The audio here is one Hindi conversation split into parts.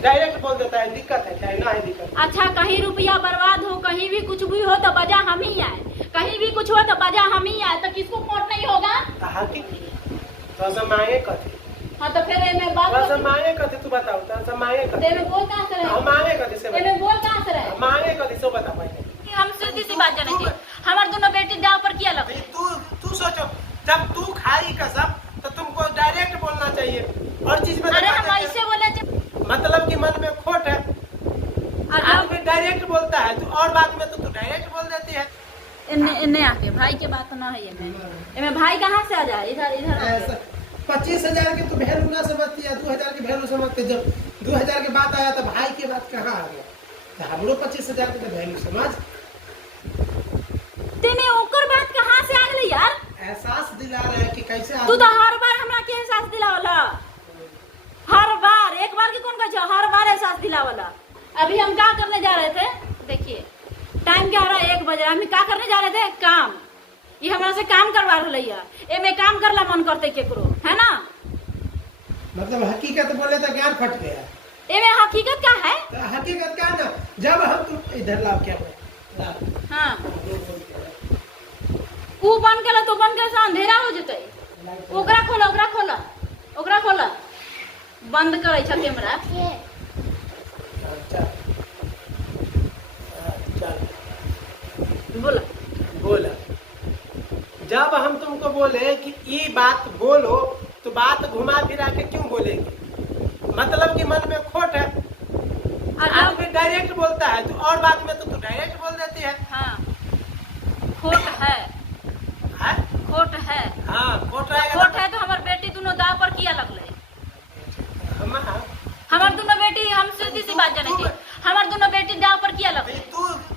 डायरेक्ट बोल देता है, दिक्कत है चाहे ना है दिक्कत। अच्छा कहीं रुपया बर्बाद हो, कहीं भी कुछ भी हो तो बजा हम ही आए, कहीं भी कुछ हो तो बजा हम ही आए, तो किसको खोट नहीं होगा? तो मांगे कथे। हाँ तो फिर मैं बात मांगे कथे, तू बताओ तो मांगे कथे। बोल कहाँ से रहे? हम मांगे कथे से बोल कहाँ से रहे? मांगे कथे से बता पहले। हम सीधी सी बात जाने की, हमारे दोनों बेटी दाव पर किया लगे। तू सोचो, जब तू खाई कसम तो तुमको डायरेक्ट बोलना चाहिए, और चीज में अरे हम ऐसे बोले मतलब कि मन में खोट है, आदमी डायरेक्ट बोलता है, तो और बात में तो तू डायरेक्ट बोल देती है। इन्हें आके भाई के बात ना है, ये भाई कहाँ से आ जाए? इधर इधर 25,000 की तो वैल्यू ना समझती है, 2,000 की वैल्यू समझते। जब 2,000 की बात आया तो भाई की बात कहाँ आ गया? तो हम लोग 25,000 की तो वैल्यू समझ। तेने ओकर बात कहाँ से आ गई यार? एहसास दिला रहा है कि कैसे तू तो हर बार हमरा के एहसास दिलावला, हर बार, एक बार की कौन कहे, हर बार एहसास दिलावला। अभी हम क्या करने जा रहे थे? देखिए टाइम क्या हो रहा है, 1 बजे। हम क्या करने जा रहे थे? काम। ये हमारा से काम करवा रही है, ए में काम करला मन करते केकरो, है ना? मतलब हकीकत बोले तो ज्ञान फट गया। ए में हकीकत क्या है? तो हकीकत क्या ना, जब हम तुम इधर लाओ क्या हाँ ऊ बन के तो बन के अंधेरा हो जते। ओकरा खोला, ओकरा खोला, ओकरा खोला, बंद करे छ कैमरा। बोला बोला, जब हम तुमको बोले कि ये बात बोलो तो बात घुमा फिरा के क्यों बोलेंगे? मतलब कि मन में खोट है, आदमी डायरेक्ट बोलता है, तो और बात में तो तू डायरेक्ट बोल देती है। हाँ खोट है, खोट है। हाँ खोट रहेगा। खोट है तो हमार बेटी दोनों दाव पर किया लगले। हमार दोनों बेटी, हम सीधी सी बात जाने की, हमार दोनों बेटी दाव पर किया लगले।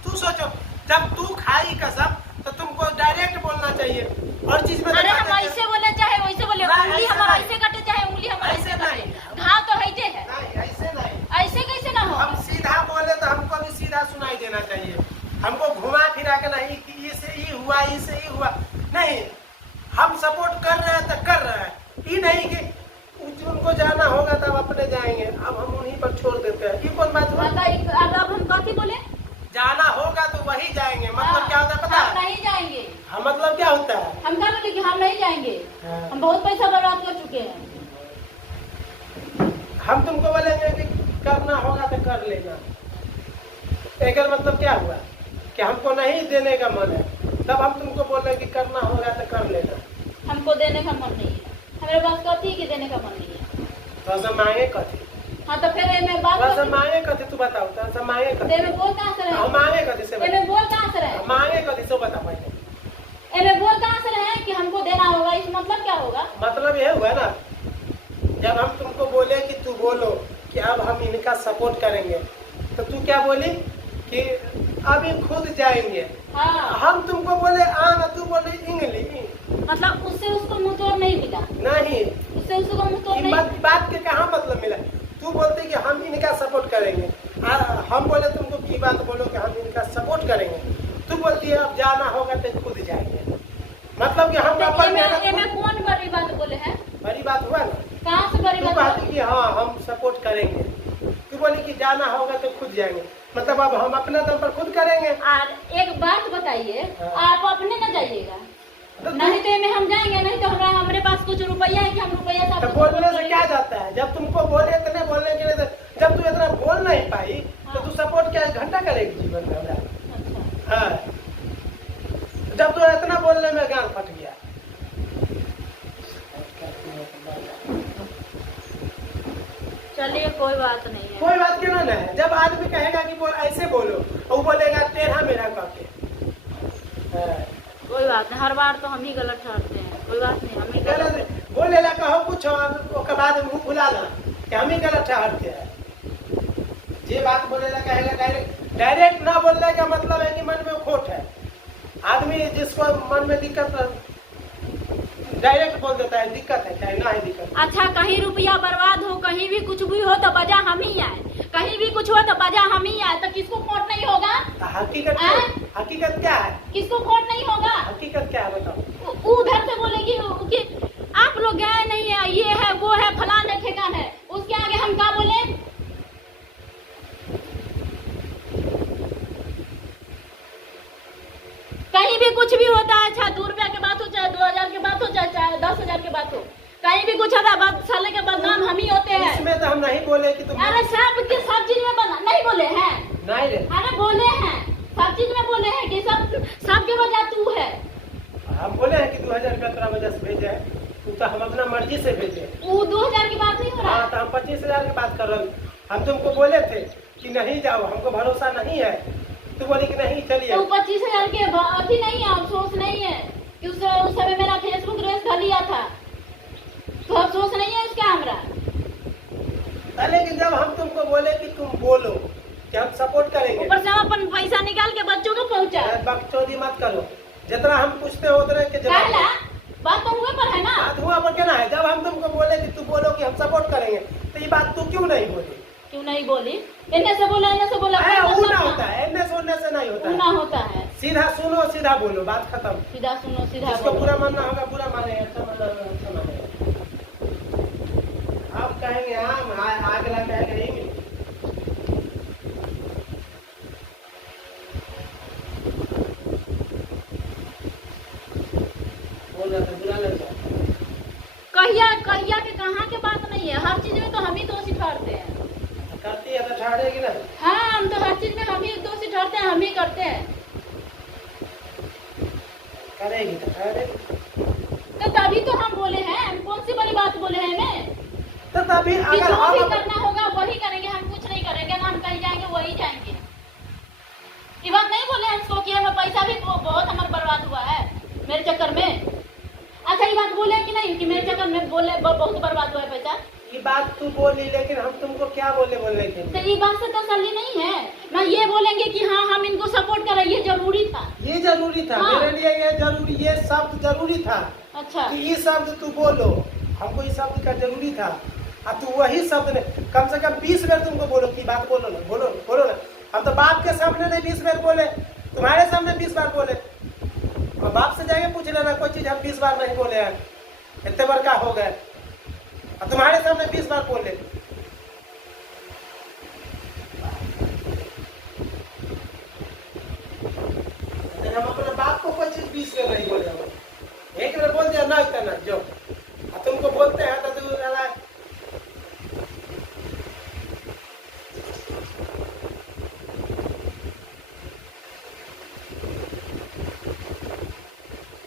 तू सोचो, जब तू खाई कसम तो तुमको डायरेक्ट बोलना चाहिए, और चीज में अरे हम ऐसे बोले चाहे वैसे बोले, उंगली हमारा ऐसे कटे चाहे उंगली हमारा ऐसे कटे, घाव तो है है। नहीं ऐसे नहीं, ऐसे कैसे ना हो? हम सीधा बोले तो हमको भी सीधा सुनाई देना चाहिए, हमको घुमा फिरा के नहीं कि इससे ही हुआ, इससे ही हुआ नहीं। हम सपोर्ट कर रहे हैं तो कर रहे हैं, ये नहीं कि उनको जाना होगा तब अपने जाएंगे, अब हम उन्हीं पर छोड़ देते हैं। ये कौन बात हुआ? अब हम कथी बोले? जाना होगा तो वही जाएंगे, मतलब क्या होता है पता है? नहीं जाएंगे। हाँ मतलब क्या होता है? हम क्या बोले कि हम नहीं जाएंगे, हम बहुत पैसा बर्बाद कर चुके हैं। हम तुमको बोलेंगे कि करना होगा तो कर लेना, एक मतलब क्या हुआ कि हमको नहीं देने का मन है, तब हम तुमको बोल रहे कि करना होगा तो कर लेना। हमको देने का मन नहीं है, हमारे पास कथी की देने का मन नहीं है। तो मांगे कथी? हाँ तो फिर मैं बात मांगे कथी, तू बताओ तो मांगे कथी? मैं बोल कहाँ से रहे? मांगे कथी से? मैं बोल कहाँ से रहे? मांगे कथी से बता पहले। मैं बोल कहाँ से रहे कि हमको देना होगा, इस मतलब क्या होगा? मतलब यह हुआ ना, जब हम तुमको बोले कि तू बोलो कि अब हम इनका सपोर्ट करेंगे, तो तू क्या बोली कि अब ये खुद जाएंगे। हाँ। हम तुमको बोले आना, तू बोले इंग्लिश, मतलब उससे उसको मुंह तोड़ नहीं मिला? नहीं, उससे उसको मुंह तोड़ नहीं। बात के कहाँ मतलब मिला? तू बोलते कि हम इनका सपोर्ट करेंगे, हम बोले तुमको की बात बोलो कि हम इनका सपोर्ट करेंगे, तू बोलती है अब जाना होगा तो खुद जाएंगे। मतलब कि हम कौन बड़ी बात बोले हैं? बड़ी बात हुआ ना, कहाँ से बड़ी बात? कहती कि हाँ हम सपोर्ट करेंगे, तू बोली कि जाना होगा तो खुद जाएंगे, मतलब अब हम अपना दम पर खुद करेंगे। और एक बात बताइए, आप अपने न जाइएगा, नहीं तो में हम जाएंगे, नहीं तो हमारे पास कुछ रुपया है कि हम रुपया से बोलने से क्या जाता है? जब तुमको बोले इतने बोलने के लिए, जब तू इतना बोल नहीं पाई तो तू सपोर्ट क्या घंटा करेगी जीवन में? अच्छा। हाँ, जब तू इतना बोलने में गाल फट गया। चलिए कोई बात नहीं है। कोई बात क्यों ना है? जब आदमी कहेगा कि बोल ऐसे बोलो, वो बोलेगा तेरा मेरा करके। कोई बात नहीं, हर बार तो हम ही गलत ठहरते हैं, कोई बात नहीं, हम ही गलत बोले ला कहो कुछ उसके बाद मुंह खुला ला कि हम ही गलत ठहरते हैं। ये बात बोले ला कहेगा डायरेक्ट ना बोलने का मतलब है कि मन में खोट है। आदमी जिसको मन में दिक्कत डायरेक्ट बोल देता है, दिक्कत है चाहे ना है दिक्कत। अच्छा कहीं रुपया बर्बाद हो, कहीं भी कुछ भी हो तो बजा हम ही आए, कहीं भी कुछ हो तो बजा हम ही आए, तो किसको खोट नहीं होगा? हकीकत क्या है? किसको खोट नहीं होगा? हकीकत क्या है बताओ? उधर से बोलेगी कि आप लोग गए नहीं है, ये है वो है फलान है ठेकान है, उसके आगे पूछा था, साले के बदनाम हम ही होते हैं। इसमें तो हम नहीं बोले कि तुम। अरे सब चीज में बना नहीं बोले हैं। नहीं रे, अरे बोले हैं, सब चीज में बोले हैं कि सबके वजह तू है। हम बोले हैं कि 2000 रुपया तेरा वजह से भेजे है, तो हम अपना मर्जी से भेजे। वो 2000 की बात नहीं हो रहा हाँ, तो हम 25,000 की बात कर रहे हैं। हम तुमको बोले थे कि नहीं जाओ, हमको भरोसा नहीं है, तू बोली कि नहीं चलिए। तो 25,000 के अभी नहीं है, अफसोस नहीं है कि उस समय मेरा फेसबुक रेस कर लिया था, तो अफसोस नहीं है उसका हमरा। लेकिन जब हम तुमको बोले कि तुम बोलो कि हम सपोर्ट करेंगे, ऊपर से हम अपन पैसा निकाल के बच्चों को पहुंचा। बकचोदी मत करो, जितना हम पूछते हो उतने के जवाब कहला बात तो हुए पर है ना। बात हुआ पर क्या है। जब हम तुमको बोले कि तू बोलो कि हम सपोर्ट करेंगे, तो ये बात तू क्यों नहीं बोली? क्यों नहीं बोली? इन्हें से बोला, इन्हें से बोला, वो ना होता है, इनने सुनने से नहीं होता ना है। होता है। सीधा सुनो, सीधा बोलो, बात खत्म। सीधा सुनो, सीधा जिसको बोलो। बुरा मानना होगा बुरा माने, अच्छा मानना होगा अच्छा माने। आप कहेंगे हम, अगला कहेंगे नहीं मिली। बोल रहा था बुरा लग जाए। कहिया के कहाँ के बात नहीं है, हर चीज में तो हम ही दोषी ठहरते हैं। करती है तो ठहरेगी ना। हाँ, हम तो हर चीज में हम ही दोषी ठहरते हैं, हम ही करते हैं। करेगी तो ठहरेगी। तो तभी तो हम बोले हैं, हम कौन सी बड़ी बात बोले हैं हमें तो तभी कि अगर जो भी हम करना होगा वही करेंगे, हम कुछ नहीं करेंगे ना, हम कहीं जाएंगे वही जाएंगे। ये बात नहीं बोले हम इसको कि हमें पैसा भी बहुत हमारा बर्बाद हुआ है मेरे चक्कर में। अच्छा, ये बात बोले कि नहीं कि मेरे चक्कर में बोले बहुत बर्बाद हुआ है पैसा? ये बात तू बोली, लेकिन हम तुमको क्या बोले बोलने के तो लिए? ये बात से तसल्ली नहीं है ना, ये बोलेंगे कि हाँ हम इनको सपोर्ट करें, ये जरूरी था। ये जरूरी था। हाँ। मेरे लिए ये जरूरी, ये शब्द जरूरी था अच्छा, कि ये शब्द तू बोलो, हमको ये शब्द का जरूरी था। अब तू वही शब्द ने कम से कम 20 बार तुमको बोलो कि बात बोलो ना, बोलो बोलो ना। हम तो बाप के सामने नहीं 20 बार बोले, तुम्हारे सामने 20 बार बोले। और बाप से जाके पूछ लेना, कोई चीज हम 20 बार नहीं बोले हैं, इतने बार का हो गए। और तुम्हारे सामने 20 बार बोले। लेकिन हम अपने बाप को कोई चीज 20 बार नहीं बोले हम। एक बार बोल दिया ना, इतना जो और तुमको बोलते हैं तो तू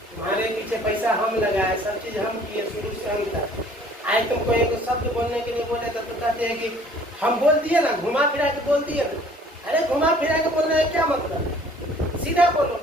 तुम्हारे पीछे पैसा हम लगाए, सब चीज हम किए, शुरू से हम था। आज तुमको एक शब्द बोलने के लिए बोले तो तुम कहते हैं कि हम बोल दिए ना, घुमा फिरा के बोल दिए ना। अरे घुमा फिरा के बोलने का क्या मतलब? सीधा बोलो।